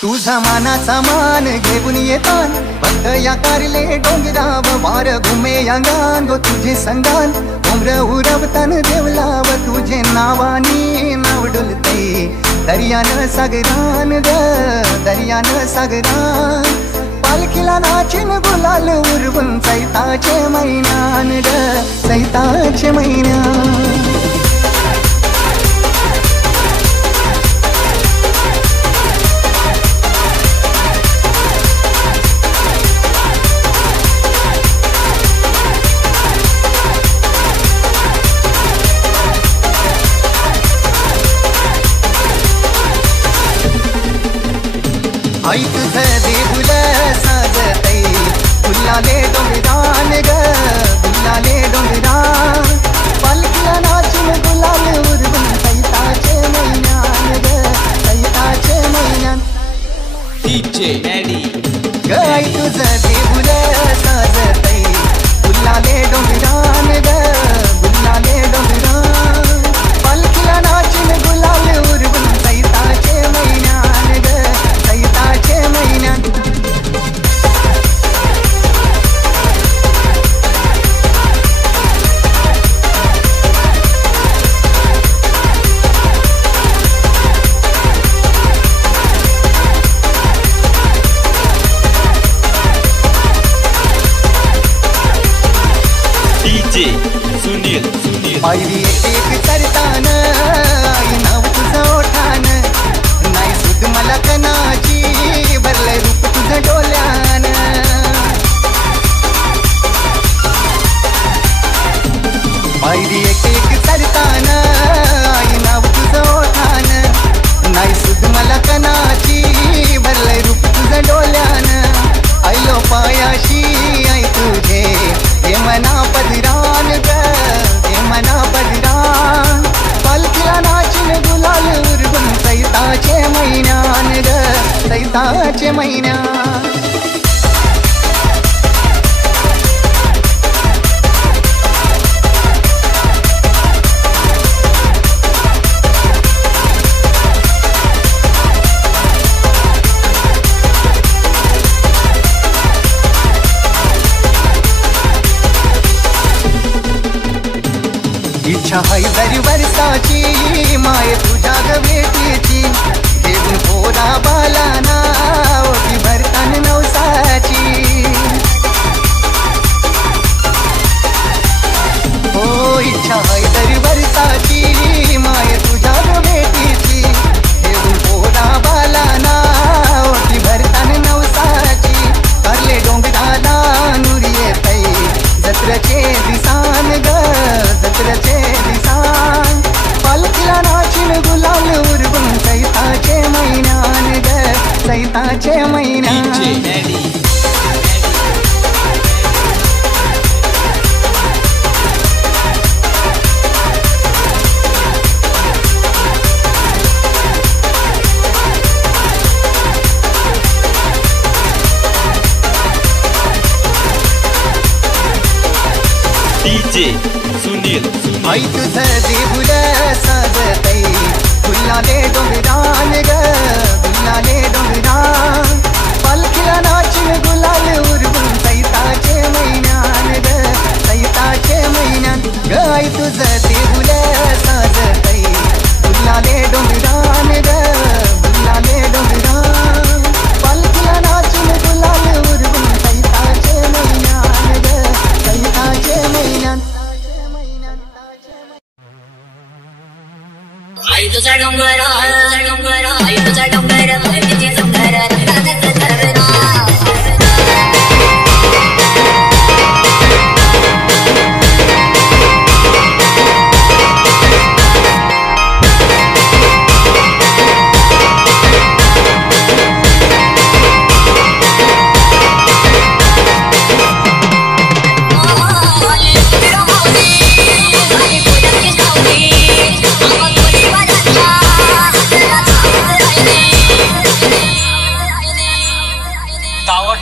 तुझा मानाचा मान घेऊन येतान फक्त या कारले डोंगराव वार घुमे अंगान गो तुझे संगान उमर उरवतान देवलाव तुझे नावानी नाव डुलते दर्यान सागरान ग दर्यान सागरान पालखीला नाचिन गुलाल उरवून चैताचे महिन्यान ग चैताचे महिन्यान आई तुझं देऊळ साजतई फुलाले डोंगरान ग फुलाले डोंगरान पालखीला नाचून गुलाल उरवून चैताचे महिन्यान ग चैताचे महिन्यान डीजे मॅडी ग आई तुझं देऊळ साजतई फुलाले डोंगरान ग फुलाले डोंगरान पालखीला नाचून गुलाल उरवून चैताचे महिन्यान ग चैताचे महिन्यान डीजे सुनील पायरी एक चरतान आई नाव तुझं ओठान नाही सुध मला कनाची भरलंय रूप तुझं डोल्यान पायरी एक चरतान आई नाव तुझं ओठान नाही सुध मला कनाची भरलंय रूप तुझं डोल्यान आईलो पायाशी आई तुझे हे मना पदरान ग हे मना पदरान पालखीला नाचून गुलाल उरवून चैताचे महिन्यान ग चैताचे महिन्यान इच्छा हाय दरी वर्षाची माय तुझ्या ग भेटीची घेऊन पोरा बालाना ओटी भरतान नवसाची हो इच्छा हाय दरी वर्षाची माय तुझ्या ग भेटीची घेऊन पोरा बालाना ओटी भरतान नवसाची करले डोंगराला नुरी येतई जत्रचे दिसान ग जत्रचे दिसान पालखीला नाचून गुलाल उरवून चैताचे महिन्यान ग चैताचे महिन्यान डीजे मॅडी डीजे सुनील आई तुझं देऊळ साजतई फुलाले डोंगरान ग फुलाले डोंगरान पालखीला नाचून गुलाल उरवून चैताचे महिन्यान ग चैताचे महिन्यान ग आई तुझं देऊळ साजतई फुलाले डोंगरान ग फुलाले डोंगरान पालखीला नाचून गुलाल उरवून चैताचे महिन्यान ग चैताचे महिन्यान आई तुझा डोंगर आई तुझा डोंगर किती सुंदर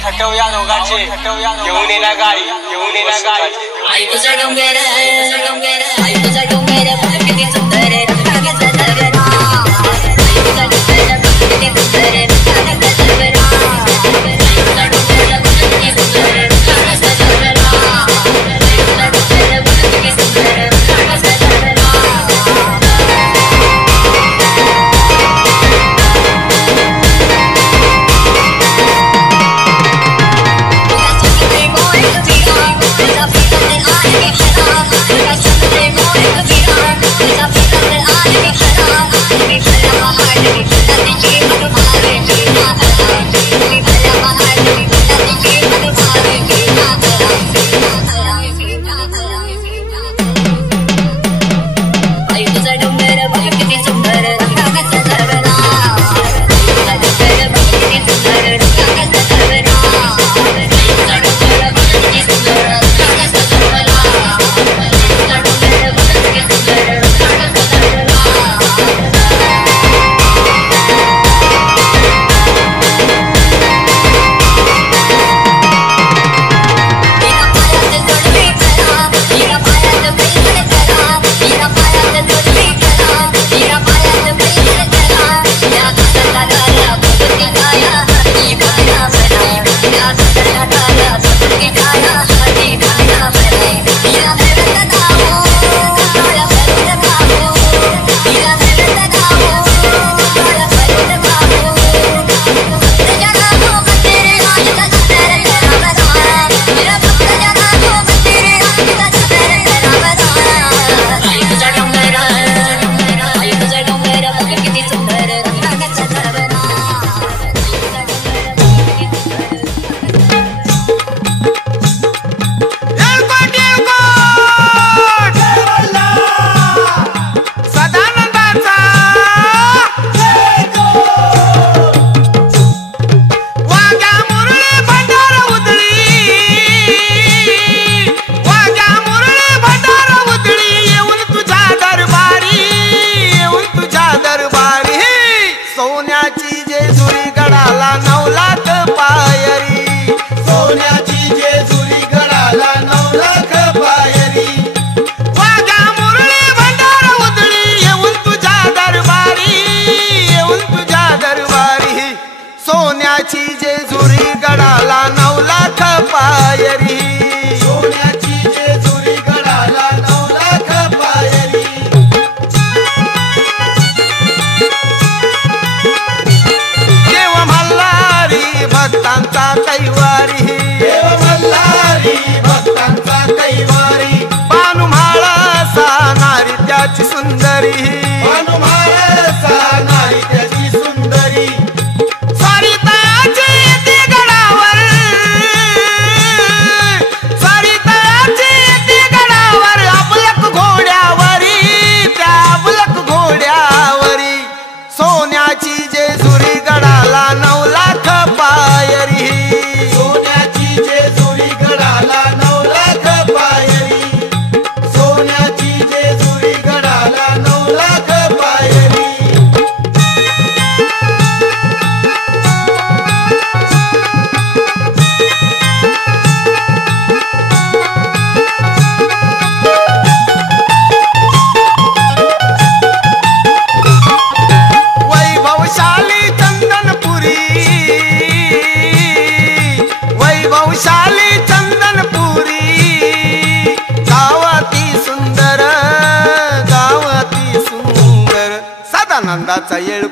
ठटवया दोघांचे घेऊन येणार गाडी घेऊन येणार गाडी आई तुझा डोंगर आई तुझा डोंगर किती सुंदर आई तुझा डोंगर किती सुंदर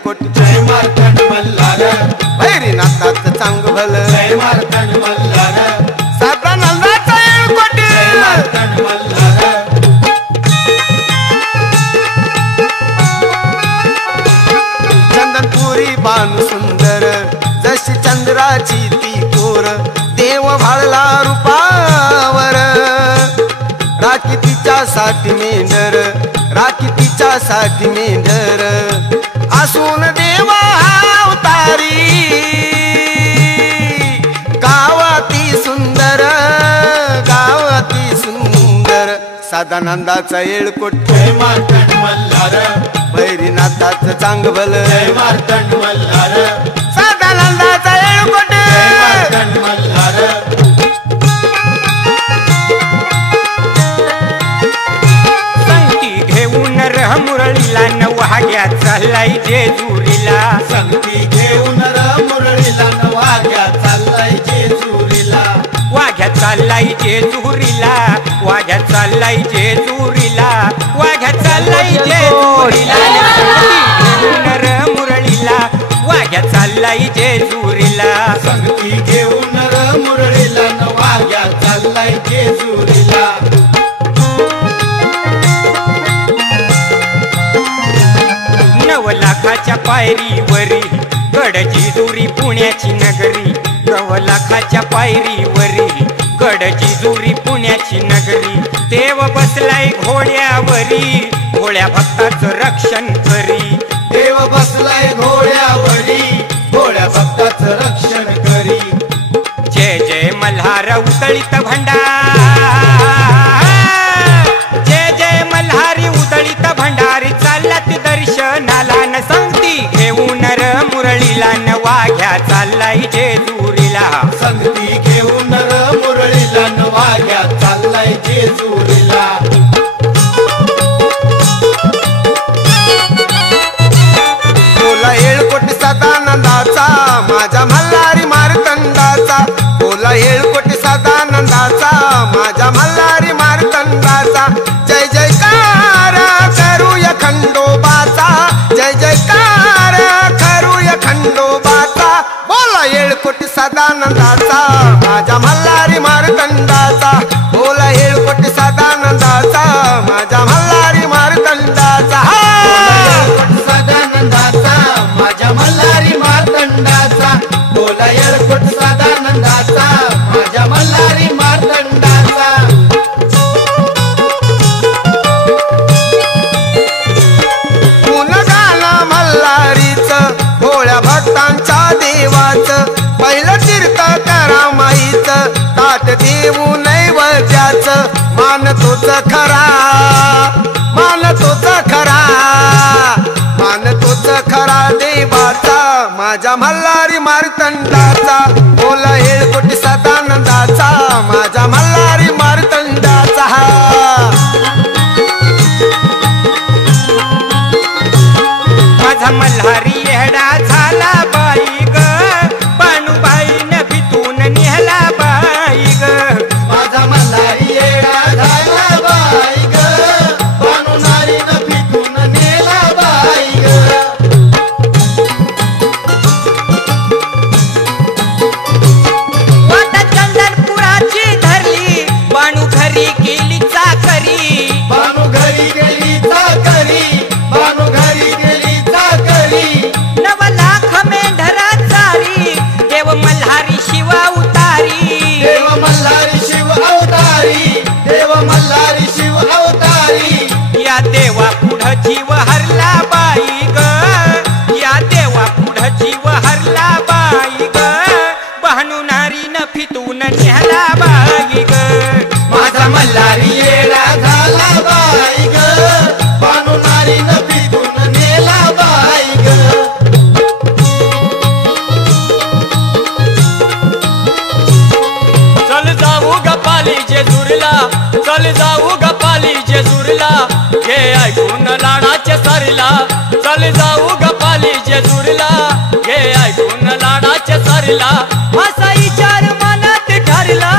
येळकोट जय मार्तंड मल्हार भैरीनाथाचं चांग भलं जय मार्तंड मल्हार सातानंदाचा येळकोट जय मार्तंड मल्हार चंदनपुरी बानु सुंदर जशी चंद्राची ती कोर देव भाळला रूपावर राखी तिच्यासाठी मेंढर राखी तिच्यासाठी मेंढर असून देवा अवतारी गावाती सुंदर गावाती सुंदर सदानंदाचा येळकोट जय मार्तंड मल्हार भैरीनाथाचं चांग भलं जय मार्तंड मल्हार सदानंदाचा येळकोट जय मार्तंड मल्हार संगती घेऊन रह मुरळीला नवहाग्या चाललाय जेजुरीला संगती घेऊन मुरळीला वाघ्या चाललाय जेजुरीला वाघ्या चाललाय जेजुरीला वाघ्या चाललाय जेजुरीला वाघ्या चाललाय जेजुरीला संगती घेऊन रह मुरळीला वाघ्या चाललाय जेजुरीला संगती घेऊन मुरळीला वाघ्या चाललाय जेजुरीला 9 लाखाच्या पायरीवरी गड जेजुरी पुण्याची नगरी 9 लाखाच्या पायरीवरी गड जेजुरी पुण्याची नगरी देव बसलाय घोड्यावरी घोड्या भक्ताचं रक्षण करी देव बसलाय घोड्यावरी घोड्या भक्ताचं रक्षण करी जय जय मल्हार उतळीत भंडार जय जय मल्हारी उतळीत भंडारी चालत दर्शनाला न संगती घेऊन मुरळीला न वाघ्या चाललाय जेजुरीला संगती घेऊन मुरळीला वाघ्या चाललाय जेजुरीला बोला येळकोट सदानंदाचा माझ्या मल्हारी मार्तंडाचा बोला येळकोट सदानंदाचा माझ्या मल्हारी मार्तंडाचा जय जयकार करूया खंडोबाचा जय जयकार करूया खंडोबाचा बोला येळकोट सदानंदाचा माझ्या मल्हारी मार्तंडाचा बोला येळकोट सदानंदाचा माझ्या मल्हारी मार्तंडाचा सदानंदाचा माझ्या मल्हारी मार्तंडाचा बोला येळकोट सदानंदाचा माझ्या मल्हारी मार्तंडाचा गुणगान मल्हारीचं भोळ्या भक्तांच्या देवाचं पहिलं तीर्थ करा माईचं ताट देऊ नैवेद्याचं मान तोच खरा मान तोच खरा मान तोच खरा देवाचा माझ्या मल्हारी मार्तंडाचा बोला येळकोट सदानंदाचा माझ्या मल्हारी मार्तंडाचा माझा मल्हारी येडा झाला बाई ग बाणूबाई न भितून निहला बाई ग माझा मल्हारी येडा झाला बाई ग बाणूनारी न पिकून नेला बाई ग वाटत चंदनपुराची धरली बाणू घरी गेली चाकरी बाणू घरी गेली चाकरी बाणू घरी गेली चाकरी 9 लाख मेंढरा चारी देव मल्हारी शिवा उतारी देव मल्हारी शिव अवतारी देव मल्हारी शिव अवतारी या देवा पुढं जीव हरला बाई ग या देवा पुढं जीव हरला बाई ग बहनू नारी न फितून नेहला बाई ग माझा मल्हारी येडा झाला बाई ग बाणूनारी न पिकून नेला बाई ग चल जाऊ गपाली जेजुरीला चल जाऊ गपाली जेजुरीला घे ऐकून लाडाच्या सारीला चल जाऊ गपाली जेजुरीला घे ऐकून लाडाच्या सारीला असा विचार मनात ठरला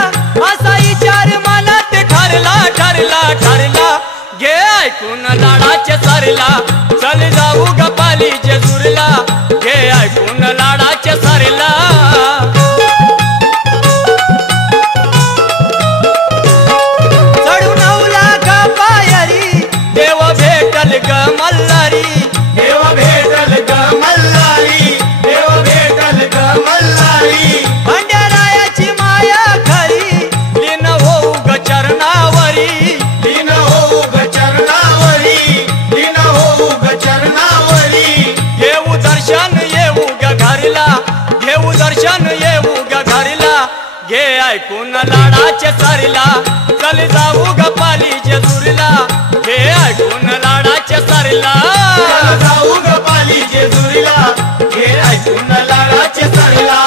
असा विचार मनात ठरला ठरला ठरला घे ऐकून लाडाच्या सारीला चल जाऊ गपाली जेजुरीला दर्शन येऊ ग घरला घे ऐकून लाडाचे सरीला चल जाऊ ग पाली जेजुरीला घे ऐकून लाडाचे सरीला जाऊ ग पाली जेजुरीला घे ऐकून लाडाचे सरीला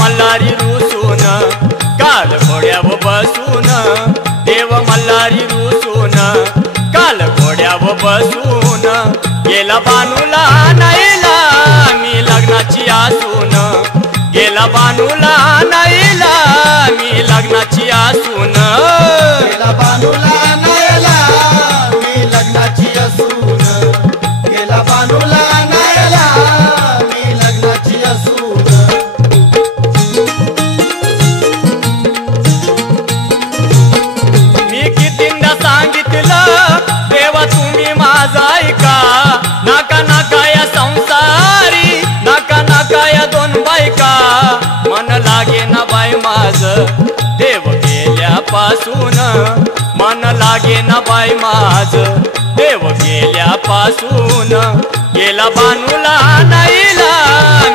मल्हारी रुसून काल घोड्यावर बसून देव मल्हारी रुसून काल घोड्यावर बसून गेला बानूला नाईला मी लग्नाची आसून गेला बानूला नाईला मी लग्नाची आसून गेला बानूला नाईला मी लग्नाची आसून गेला बानूला नाईला मी लग्नाची आसून सांगितलं देवा तुम्ही माझा ऐका नाका नाका या संसारी नाका नाका या दोन बायका मन लागे ना बाई माझ देव गेल्यापासून मन लागे ना बाई माझ देव गेल्यापासून गेला बानूला नाईला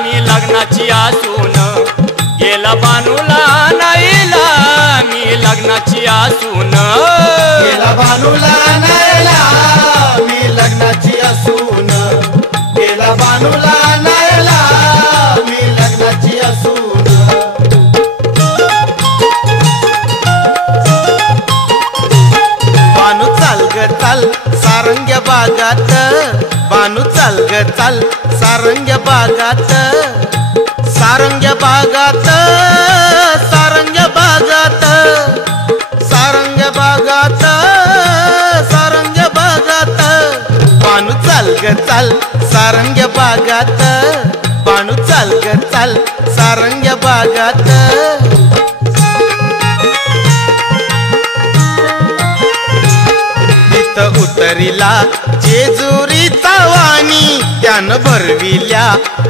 मी लग्नाची आसून गेला बानूला नाईला मी लग्नाची आसून गेला बानूला नाईला मी लग्नाची आसून गेला बानूला नाईला मी लग्नाची आसून बानू चाल ग चाल सारंग्या बागात बानू चाल ग चाल सारंग्या बागात सारंग्या बागात सारंग्या बागात सारंग्या बागात सारंग्या बागात बानू चाल ग चाल सारंग्या बागात बानू चाल ग चाल सारंग्या बागात तिथं उतरिला जेजुरीचा वाणी त्यानं भरविल्या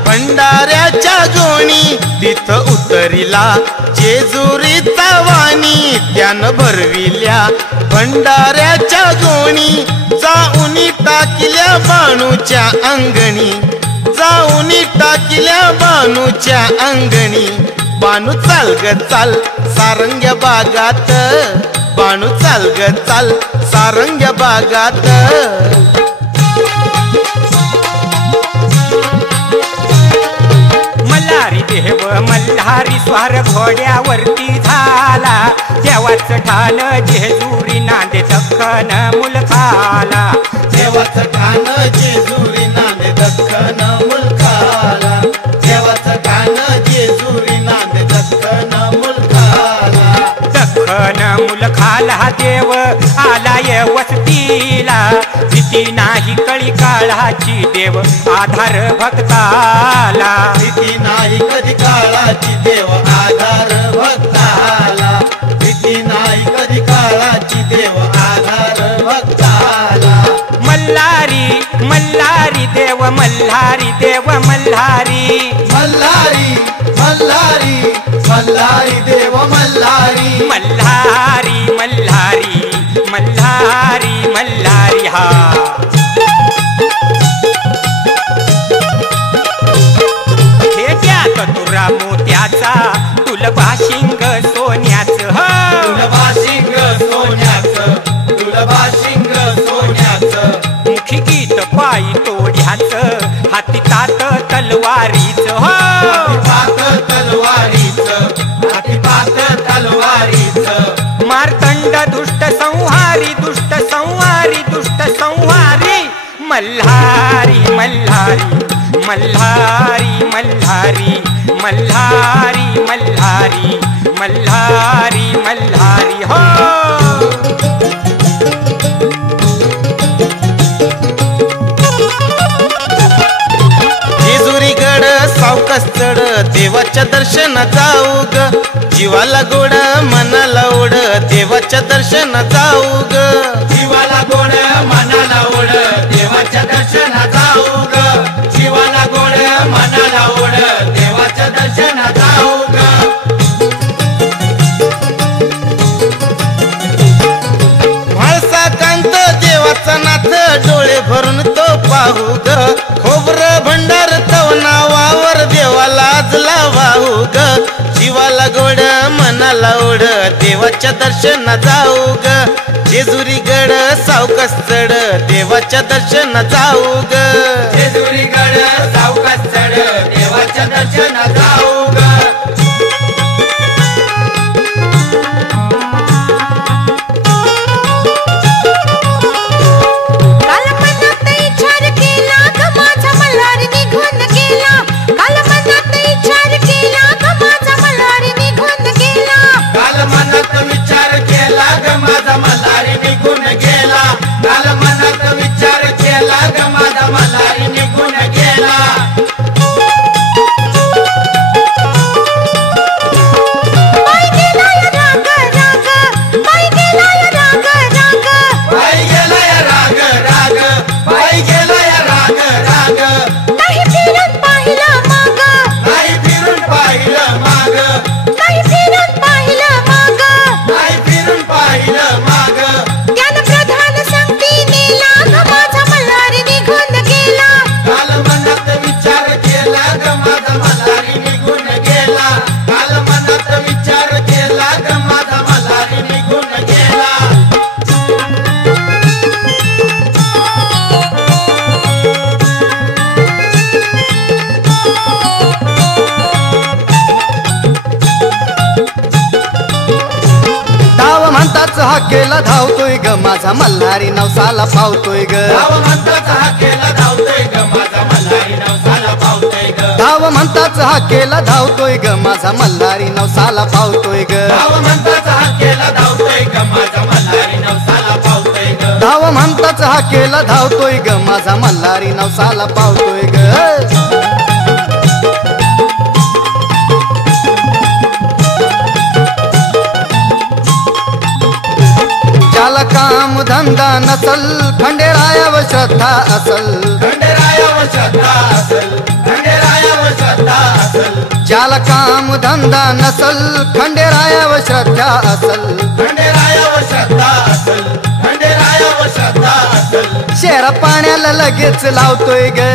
भंडाऱ्याच्या गोणी तिथं उतरिला जेजुरीचा वाणी त्यानं भरविल्या भंडाऱ्याच्या गोणी जाऊनी टाकल्या बाणूच्या अंगणी जाऊनी टाकल्या बाणूच्या अंगणी बानू चाल ग चाल सारंग्या बागात बानू चाल ग चाल सारंग्या बागात मल्हारी देव मल्हारी स्वार घोड्यावरती झाला देवाचं ठाण जेजुरी नांदे दख्खन मुलखाला देवाचं ठाण जेजुरी नांदे दख्खन मुलखाला देवाचं ठाण जेजुरी नांदे दख्खन मुलखाला दख्खन मुलखाला देव आलाय वस्तीला भीती नाही कळी काळाची देव आधार भक्ताला भीती नाही कधी काळाची देव आधार भक्ताला भीती नाही कधी काळाची देव आधार भक्ताला मल्हारी मल्हारी देव मल्हारी देव मल्हारी मल्हारी मल्हारी मल्हारी देव मल्हारी मल्हारी मल्हारी मल्हारी मल्हारी हा खेट्यात तुरा मोत्याचा तुलबा शिंग सोन्याचं तुलबा शिंग सोन्याचं तुलबा शिंग सोन्याचं मुखी गीत पायी तोड्याचं हाती तात तलवारीचं हातीपात तलवारीचं हातीपात तलवारीचं मार्तंड दुष्ट संहारी दुष्ट संहारी दुष्ट संहारी मल्हारी मल्हारी मल्हारी मल्हारी मल्हारी मल्हारी मल्हारी मल्हारी हो जेजुरीगड सावकाश चढ देवाच्या दर्शन जाऊ ग जीवाला गोड मनाला ओढ देवाच्या दर्शन जाऊ ग जीवाला गोड मनाला ओढ देवाच्या दर्शन जाऊ ग जीवाला गोड मनाला ओढ देवाच्या दर्शन जाऊ ग म्हाळसा कांत देवाचा नाथ डोळे भरून तो पाहू ग खोबर भंडार तव नावावर देवाला आजला वाहू ग जीवाला गोड मनाला ओढ देवाच्या दर्शन जाऊ ग जेजुरीगड सावकाश चढ देवाच्या दर्शन जाऊ ग जेजुरीगड सावकाश चढ देवाच्या दर्शन जाऊ ग मल्हारी निघून गेला काल मनात विचार केला ग माझा मल्हारी निघून गेला पाय गेलाय राग राग पाय गेलाय राग राग पाय गेलाय राग राग पाय गेलाय राग राग नाही फिरून पाहिलं माग नाही फिरून पाहिलं माग नाही फिरून पाहिलं माग नाही फिरून पाहिलं माग ज्ञानप्रधान संगती नेला ग माझा मल्हारी निघून गेला काल मनात विचार केला ग माझा मल्हारी निघून गेला काल मनात विचार केला ग माझा मल्हारी निघून गेला धाव म्हणताच हा केला धावतोय ग माझा मल्हारी नवसाला पावतोय ग धाव म्हणताच हा केला धावतोय ग माझा मल्हारी नवसाला पावतोय ग धाव म्हणताच हा केला धावतोय ग माझा मल्हारी नवसाला पावतोय ग धाव म्हणताच हा केला धावतोय ग माझा मल्हारी नवसाला पावतोय ग धाव म्हणताच हा केला धावतोय ग माझा मल्हारी नवसाला पावतोय ग ज्याला काम धंदा नसल खंडेरायावर श्रद्धा असल खंडेरायावर श्रद्धा असल खंडेरायावर श्रद्धा असल ज्याला काम धंदा नसल खंडेरायावर श्रद्धा असल खंडेरायावर श्रद्धा असल खंडेरायावर श्रद्धा असल शेरा पाण्याला लगेच लावतोय ग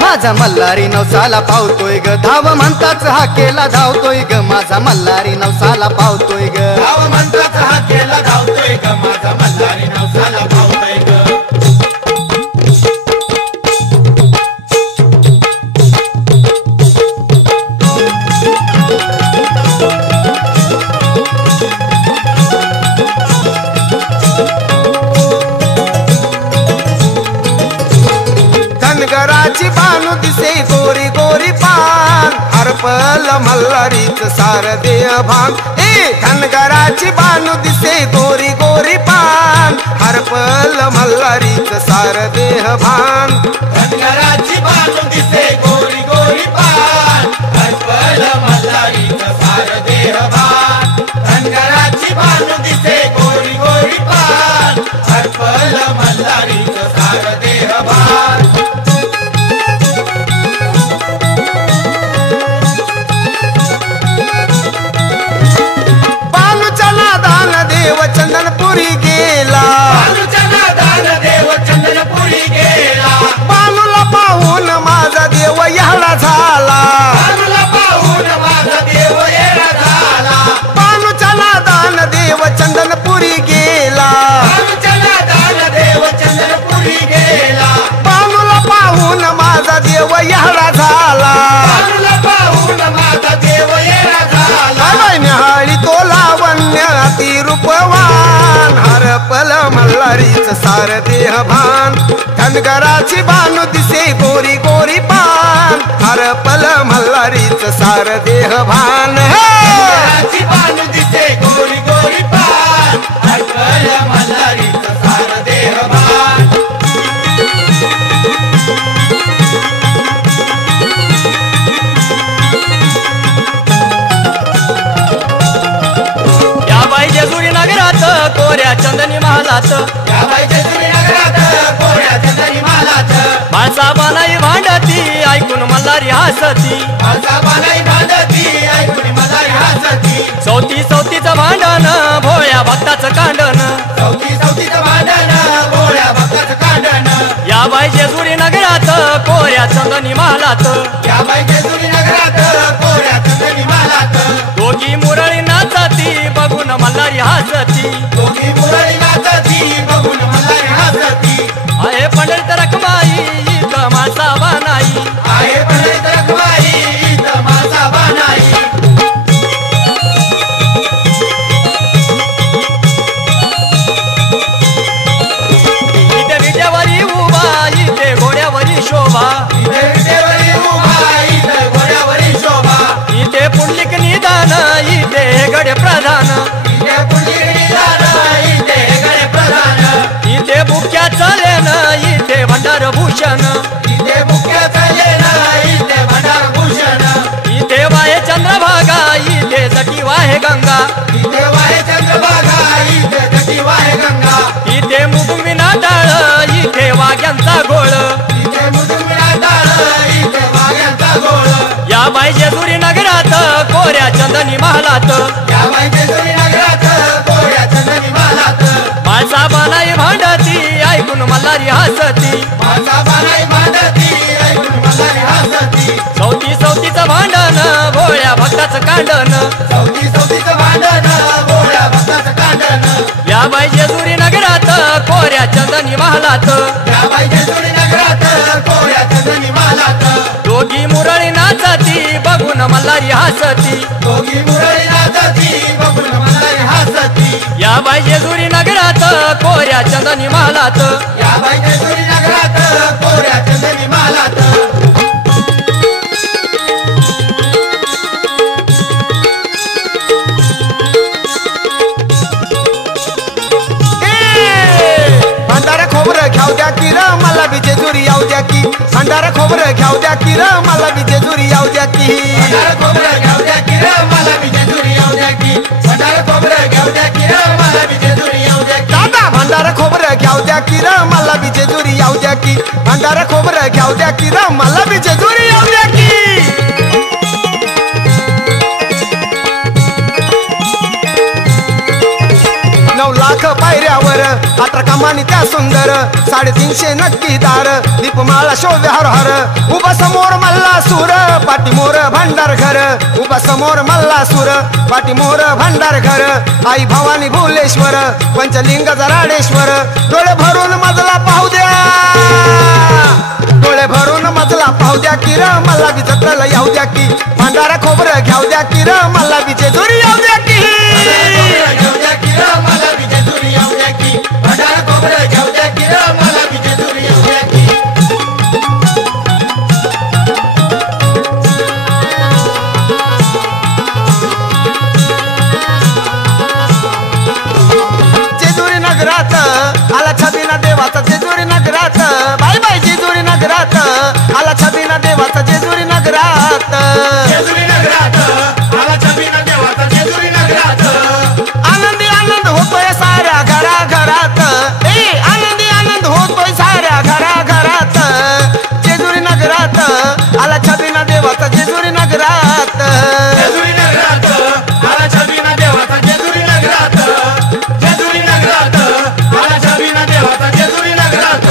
माझा मल्हारी नवसाला पावतोय ग धाव म्हणताच हा केला धावतोय ग माझा मल्हारी नवसाला पावतोय ग धाव म्हणताच हा केला धावतोय ग माझा मल्हारी नवसाला पावतोय ग धनगराची बानू दिसे गोरी गोरी पान हरपल मल्हारीच सार देह भान ए धनगराची बानू दिसे गोरी गोरी पान हरपल हरपल मल्हारीच सार देह भान धनगराची बानू दिसे गोरी गोरी पान हरपल मल्हारीच सार देह भान धनगराची बानू दिसे गोरी गोरी पान हरपल मल्हारीच सार देह भान देव चंदनपुरी गेला चंदनपुरी गेला बालूला पाहून माझा देव एवढा झाला पाहून माझा देव येडा झाला बालूच्या नादान देव चंदनपुरी गेला देव चंदनपुरी गेला बालूला पाहून माझा देव एवढा झाला पाहून माझा देव येडा झाला निहाळी तो लावण्य अति रूपवान हरपल मल्हारीच सार देह भान धनगराची बानू दिसे गोरी गोरी पान हरपल मल्हारीच सार देह भान धनगराची बानू दिसे गोरी गोरी पान हरपल मल्हारीच सार देह भान जेजुरी नगरात कोऱ्या चंदनी महालात बाळसाबानाई भांडती ऐकून मल्हारी हसती चौथी चौथीचं भांडण भोळ्या भक्ताचं कांडण या बाई जेजुरी नगरात कोऱ्या चंदनी महालात दोघी मुरळी नाचती बघून मल्हारी हसती आहे पंडित रखमाई इथं माळसाबा नाही इथे विट्यावरी उभा इथे घोड्यावरी शोभा इथे पुंडलिक निदान इथे गडे प्रधान इथे बुक्या चालेन इथे भंडार भूषण इथे वाहे चंद्रभागा इथे जटी वाहे गंगा इथे मुगमिना टाळ इथे वाघ्यांचा गोळ या बाई जेजुरी नगरात कोऱ्या चंदनी महालात बाळसाबानाई भांडती ऐकून मल्हारी हसती चौथी चौथीचं भांडण भोळ्या भक्ताचं कांडण या बाई जेजुरी नगरात कोऱ्या चंदनी महालात दोघी मुरळी नाचती बघून मल्हारी हसती या बाई जेजुरी नगरात कोऱ्या चंदनी महालात भंडारा खोबरं घ्याव द्या की र मला बी जेजुरी याव द्या की भंडारा खोबरं घ्याव द्या की र मला बी जेजुरी याव द्या की दादा भंडारा खोबरं घ्याव द्या की र मला बी जेजुरी याव द्या की भंडारा खोबरं घ्याव द्या की र मला बी जेजुरी याव द्या की 9 लाख पायऱ्यावर 18 कमानी त्या सुंदर 350 नक्कीदार दीपमाळा शोभे हर हर उभा समोर मल्लासूर पाठीमोर भंडार घर उभा समोर मल्लासूर पाठीमोर भंडार घर आई भवानी भुलेश्वर पंचलिंग जराडेश्वर डोळे भरून मजला पाहू द्या डोळे भरून मजला पाहू द्या की र मला बी जत्रेला येऊ द्या की भंडारा खोबरं घ्याऊ द्या की र मला बी जेजुरी येऊ द्या की जेजुरी नगरात आला छबी छबिना देवाचा जेजुरी नगरात बाय बाय जेजुरी नगरात आला छबिना देवाचा जेजुरी नगरात जेजुरी नगरात आला छबिना देवाचा जेजुरी नगरात आनंदी आनंद होतोय साऱ्या घरा घरात आनंदी आनंद होतोय साऱ्या घरा घरात जेजुरी नगरात आला छबिना देवाचा जेजुरी नगरात जेजुरी नगरात आला छबिना देवाचा जेजुरी नगरात जेजुरी नगरात आला छबिना देवाचा जेजुरी नगरात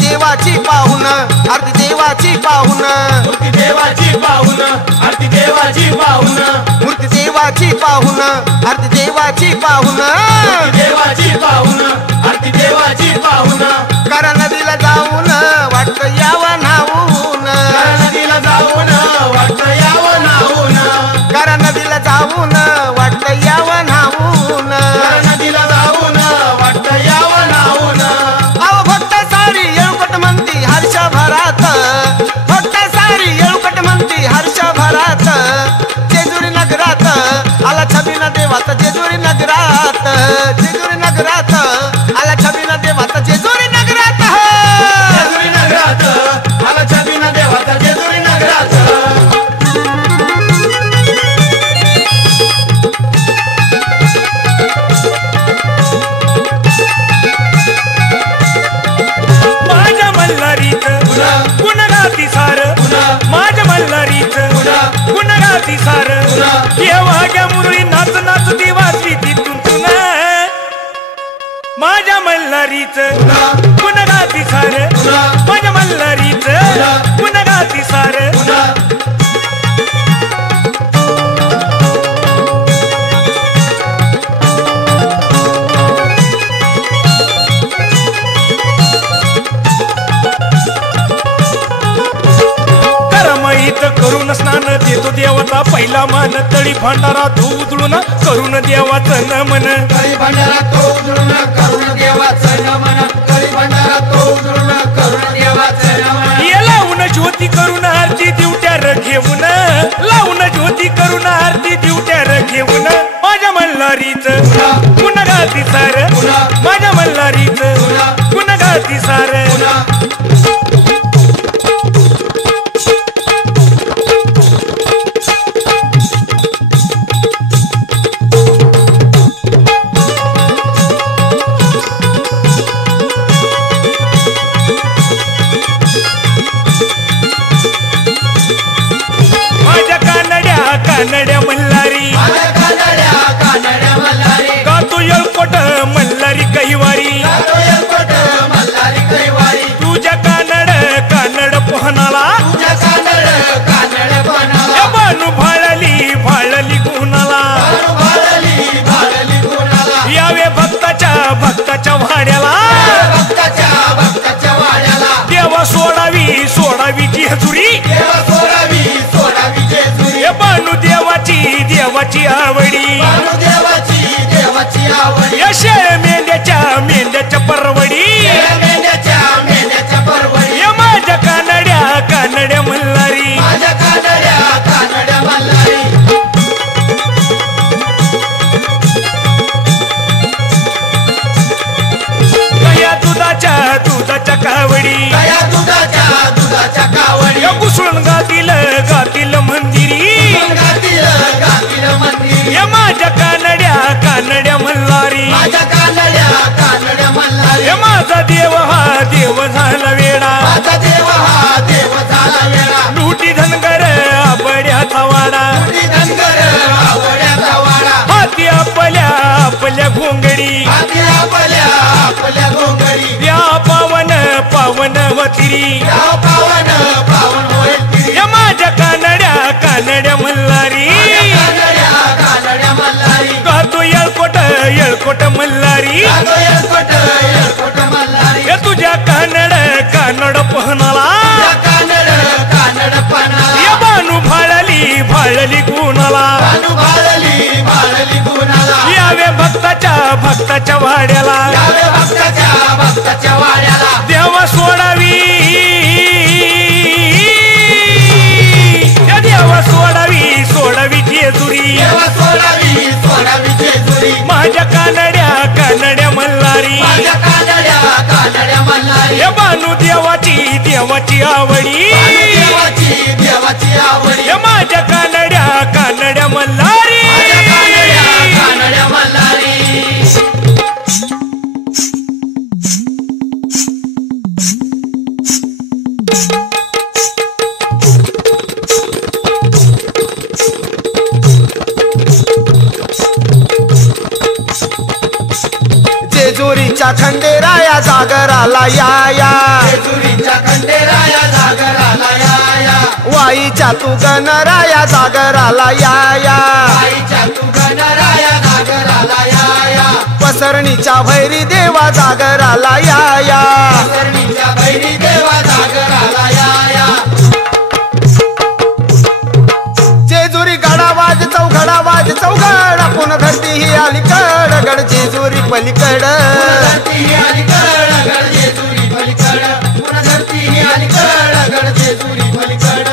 देवाची पाहुण आरती देवाची पाहुण मूर्ती देवाची पाहुण आरती देवाची पाहुण मूर्ती देवाची पाहुण आरती देवाची पाहुण देवाची पाहुण आरती देवाची पाहुण करा नदीला जाऊन वाटत यावं न्हावून नदीला जाऊन वाटतं यावं न्हावून करा नदीला जाऊन वाटत यावं न्हावून नदीला जाऊन वाटतं यावं न्हावून अहो भक्त सारी येळकट म्हणती हर्ष भरात भक्त सारी येळकट म्हणती हर्ष भरात जेजुरी नगरात आला छबिना देवाचा जेजुरी नगरात जेजुरी नगरात आला छबिना देवाचा जेजुरी नगरात जेजुरी नगरात आला छबिना देवाचा जेजुरी नगरात माझ्या मल्हारीच गुणगाती सार माझ्या मल्हारीच गुणगाती सार केव्हा घ्या मुरळी नाच नाच ती वाचली तिथून तुन माझ्या मल्हारीच गुणगाती सार माझ्या मल्हारीच गुणगाती सार करमईत करून स्नान देतो देवाचा पहिला मान तळी भांडारा धुळून करून देवाचं नमन कळी भंडारा तो उजळून करून देवाचं नमन कळी भंडारा तो उजळून करून देवाचं नमन ये लावून ज्योती करून आरती दिवट्यार घेऊन लावून ज्योती करून आरती दिवट्यार घेऊन माझ्या मल्हारीच गुणगाती सार माझ्या मल्हारीच गुणगाती सार माझ्या कानड्या मल्हारी माझ्या कानड्या मल्हारी गातो येळकोट मल्हारी कहिवारी गातो येळकोट मल्हारी कैवारी तुझ्या कानड पोहनाला तुझ्या कानड बनाला बानू भाळली गुणाला भाळली गुणाला यावे भक्ताच्या वाड्याला भक्ताच्या वाड्याला देवा सोडावी जी हजुरी देवा सोडावी जेजुरी बानू देवाची आवडी देवाची आवड यशे मेंढ्याच्या परवडी मेंढ्याच्या परवडी ये माझ्या कानड्या मल्हारी माझ्या कानड्या मल्हारी कया दुधाच्या कावडी दया दुधाच्या कावडी या कुसळून गातील मंदिरी गातील मंदिर या माझ्या कानड्या मल्हारी माझ्या कानड्या मल्हारी या माझा देव हा देव झाला वेडा माझा देव हा देव झाला वेळा लुटी धनगर आबड्याचा वाडा कुटी धनगर आवड्याचा वाडा हाती आपल्या घोंगडी हाती आपल्या घोंगडी या पावन वतिरी या पावन होईल या माझ्या कानड्या मल्हारी कानड्या मल्हारी गातो येळकोट मल्हारी गातो येळकोट मल्हारी या तुझ्या कानड पोहनाला या कानड पणाला या बानू भाळली गुणाला भाळली गुणाला यावे भक्ताच्या वाड्याला यावे भक्ताच्या वाड्याला भानू देवाची आवडी देवाची आवडी हे माझ्या कानड्या मल्हारी कानड्या मल्हारी जेजुरीच्या खंडेराया जागराला या जेजुरीच्या खंडेराया जागराला या वाईच्या तू गणराया जागराला या आईच्या तू गणराया जागराला या पसरणीच्या भैरी देवा जागराला या शरणीच्या बैरी देवा जागराला या जेजुरी गडावाज चौघड आपण धरती ही अलीकड गड जेजुरी पलीकड धरती अलीकड गड जेजुरी पलीकड पुन्हा धरती अलीकड गड जेजुरी पलीकड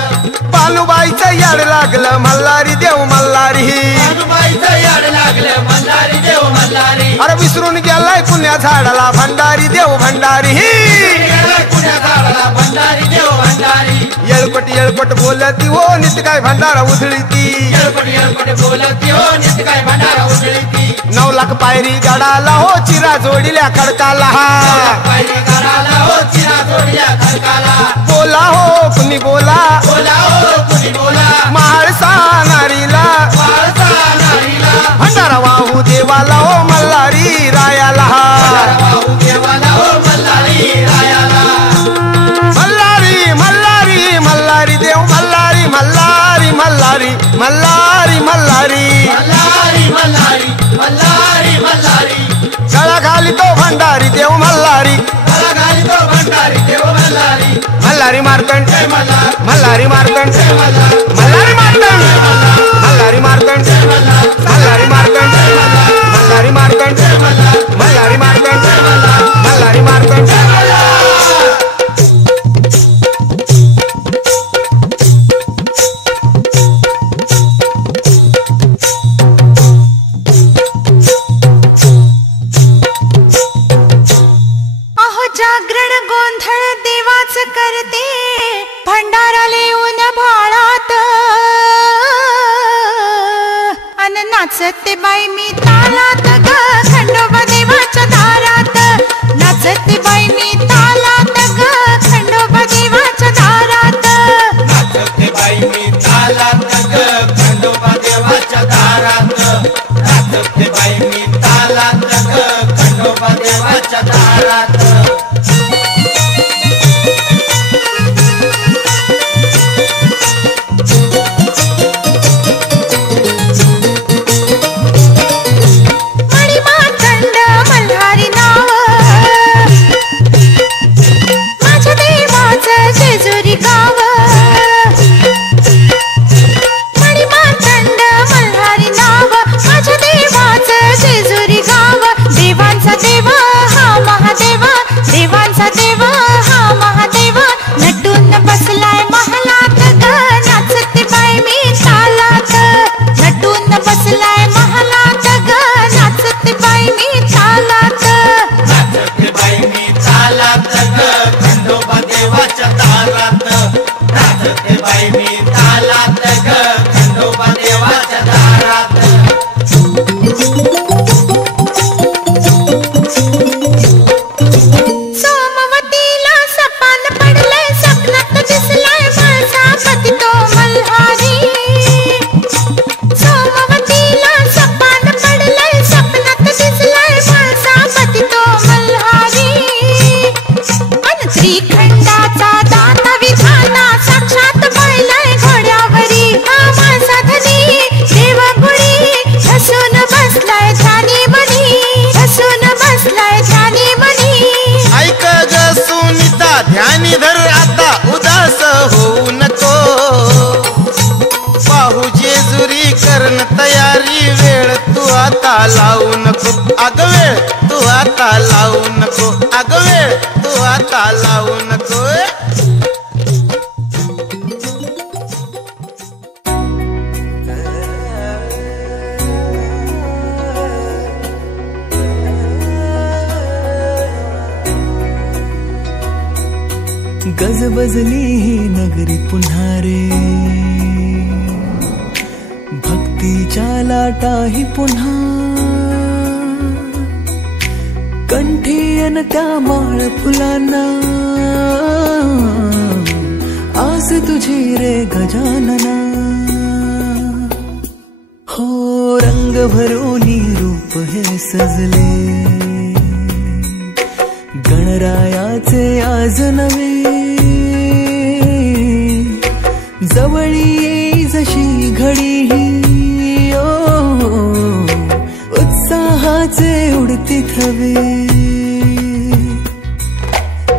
बालूबाईचं याड लागलं मल्हारी देव मल्हारी हनुमाईचं याड लागलं मल्हारी देव मल्हारी अरे विसरून गेलाय पुण्या झाडाला भंडारी देव भंडारी पुण्या झाडाला भंडारी देव भंडारी येळपट बोलती हो नित काय भंडारा उधळीती येळपट बोलती हो नित काय भंडारा उजळीती 9 लाख पायरी गडाला हो चिरा जोडिल्या खडकाला पायरी कराला हो चिरा जोडल्या खडकाला बोला हो कुणी बोला बोला हो कुणी बोला महाळसा नारीला वाळसा नारीला भंडारा वाहू देवाला हो मल्हारी रायाला भाऊ देवाला हो मल्हारी रायाला मल्हारी देव मल्हारी मल्हारी मल्हारी मल्हारी मल्हारी मल्हारी मल्हारी मल्हारी गळाखाली तो भंडारी देव मल्हारी मला घाली तो भंडारी देव मल्हारी मल्हारी मार्कंड मल्हारी मार्कंड मल्हारी मल्हारी मार्कंड मल्हारी मार्कंड मल्हारी मार्कंड मल्हारी मार्कंड मल्हारी मार्कंड जागरण गोंधळ देवाच करते भंडारा लिहून भाळात अन नाचते बाई मी तालात ग खंडोबा देवाच्या दारात नाचते बाई मी तालात ग खंडोबा देवाच्या दारात नाचते बाई मी तालात ग खंडोबा देवाच्या दारात नाचते बाई मी तालात ग खंडोबा देवाच्या दारात मणिमार्कंड मल्हारी नाव माझ्या देवाचं जेजुरी गाव मणिमार्कंड मल्हारी नाव माझ्या देवाचं जेजुरी गाव देवांचा देवा हा महादेवा देवांचा देवा हा महादेवा नटून बसलाय महालात ग नाचते बाई मी तालात नटून बसलाय महालात ग नाचते बाई मी तालात नाचते बाई मी तालात ग खंडोबा देवाच्या दारात नाचते बाई मी तालात ग खंडोबा देवाच्या दारात सोमवतीला सपान पडलंय स्वप्नात दिसलाय माझा पती तो मल्हारी सोमवतीला सपान पडलंय स्वप्नात दिसलाय माझा पती तो मल्हारी अन श्रीखंडाचा दाता विधाता साक्षात पाहिलाय घोड्यावरी हा माझा धनी देवगुडी हसून बसलाय ध्यानी मनी हसून बसलाय ध्यानी मनी ऐक ग सुनीता ध्यानी धर आता उदास होऊ नको पाहू जेजुरी करण तयारी वेळ तू आता लावू नको अग वेळ तू आता लावू नको अग वेळ तू आता लावू नको गजबजली ही नगरी पुन्हा रे, भक्तीच्या लाटाही पुन्हा, कंठी अन त्या माळ फुलांना, आस तुझी रे गजानना. हो रंग भरोनी रूप हे सजले, गणरायाचे आज नवे, जवळी येई जशी घडी ही, उत्साहाचे उडती थवे.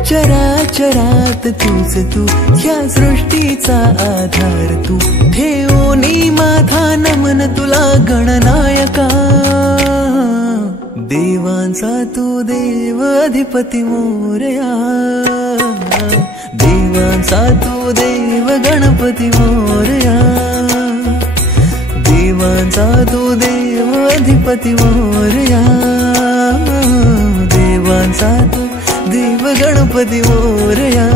चराचरात तूच तू, या सृष्टीचा आधार तू, ठेवोनी माझा नमन तुला गणनायका. देवांचा तू देव अधिपती मोरया, देवांचा तू देव गणपती मोरया, देवांचा तू देव अधिपती मोरया, देवांचा तू देव गणपती मोरया.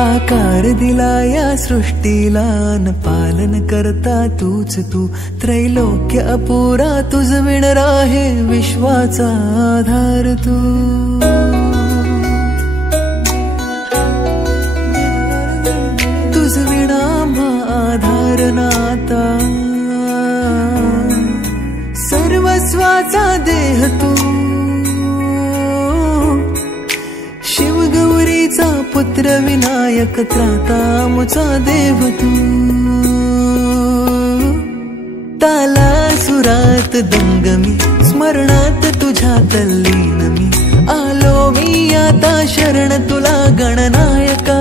आकार दिला या सृष्टीला न पालन करता तूच तू, त्रैलोक्य अपुरा तुझ विण राहे विश्वाचा आधार तू. तुझ विणा आधार नाता, सर्वस्वाचा देह तू, शिवगौरीचा पुत्र विनायक त्राता मुचा देव तू. ताला सुरात दंगमी, स्मरणात तुझ्या तल्लीन मी, आलो मी आता शरण तुला गणनायका.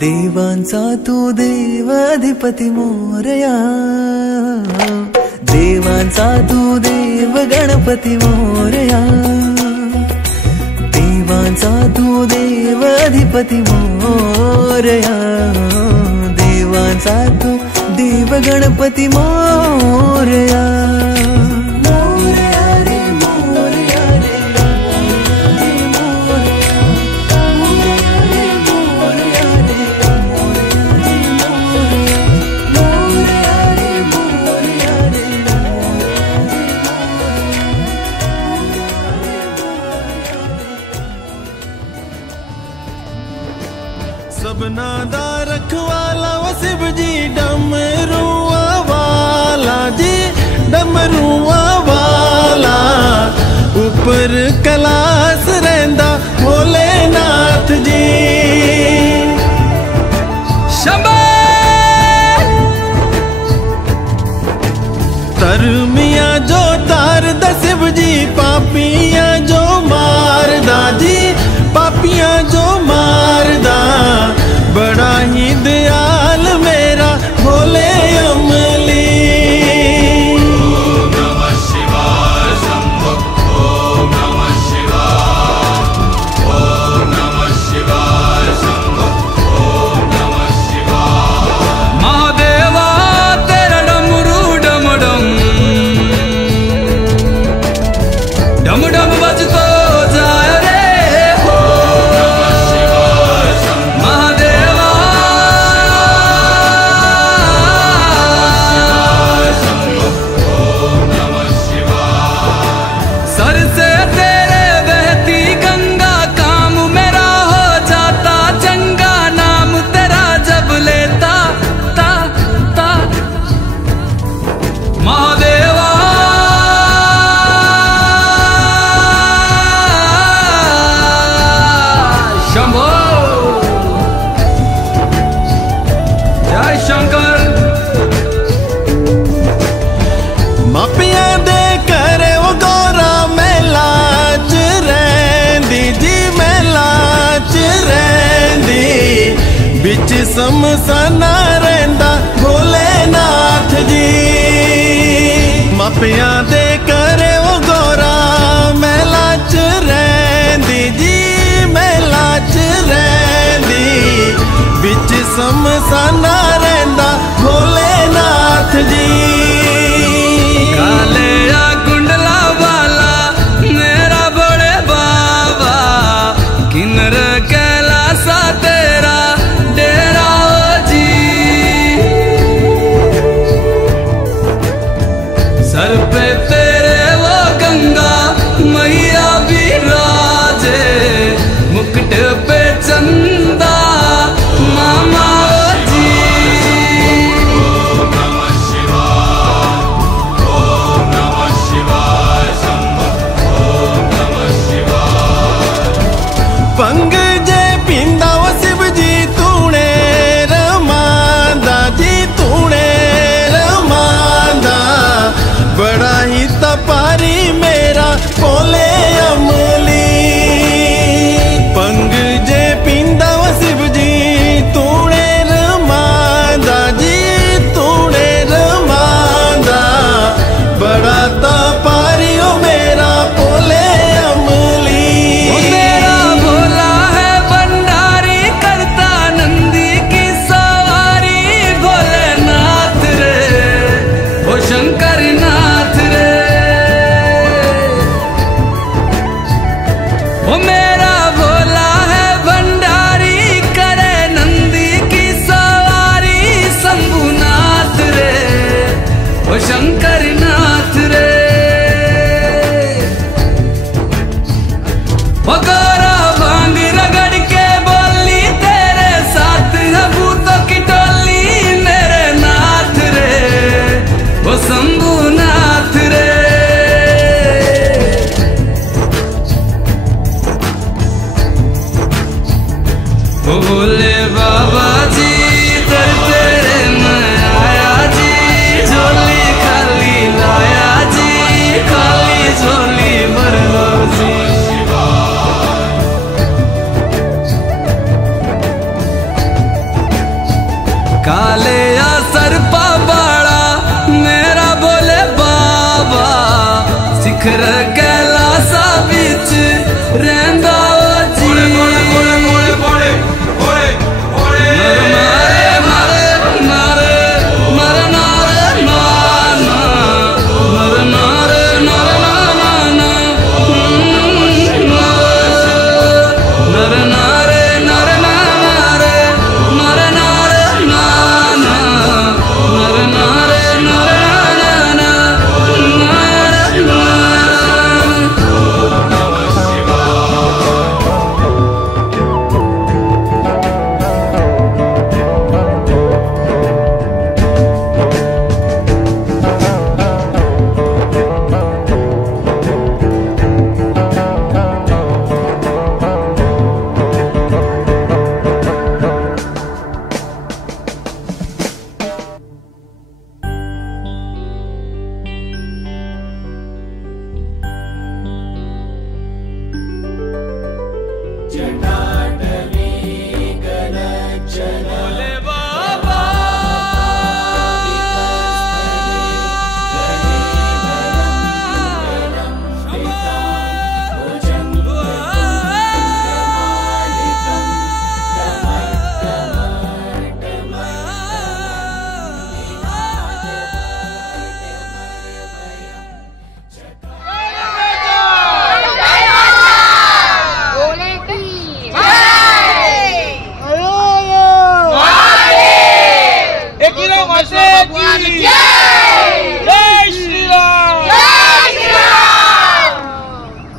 देवांचा तू देव अधिपती मोरया, देवांचा तू देव गणपती मोरया, देवांचा तू देव अधिपती मोरया, देवांचा तू देव गणपती मोरया. मोरया रे मोरया रे, मोरया रे मोरया रे, मोरया रे मोरया रे. सबना दा रखवाला वो शिव जी, डमरुआ वाला जी, डमरुआ वाला, ऊपर कैलाश रहिंदा भोलेनाथ जी. शंभो तरमिया जो तार दा शिव जी, पापियां जो मारदा जी, पापियां जो मारदा, बड़ा ही दयाल मेरा भोले अमली. ओम नमः शिवाय शंभो, ओम नमः शिवाय, ओम नमः शिवाय शंभो, ओम नमः शिवाय. महादेवा तेरा डमरू डम डम, डम डम बजतो जाए रे. समसाना रहंदा भोलेनाथ जी, मापिया दे करे वो गौरा मेला च रहंदी जी, मेला च रहंदी बिच समसाना भोले बाबा जी दर तेरे मैं आया जी, झोली खाली लाया जी, खाली झोली भर लो जी। काले या सरपा बाड़ा मेरा भोले बाबा, शिखर कैलासा बिच रहंदा जी।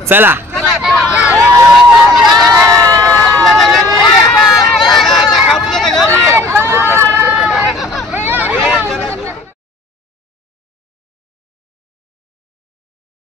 चला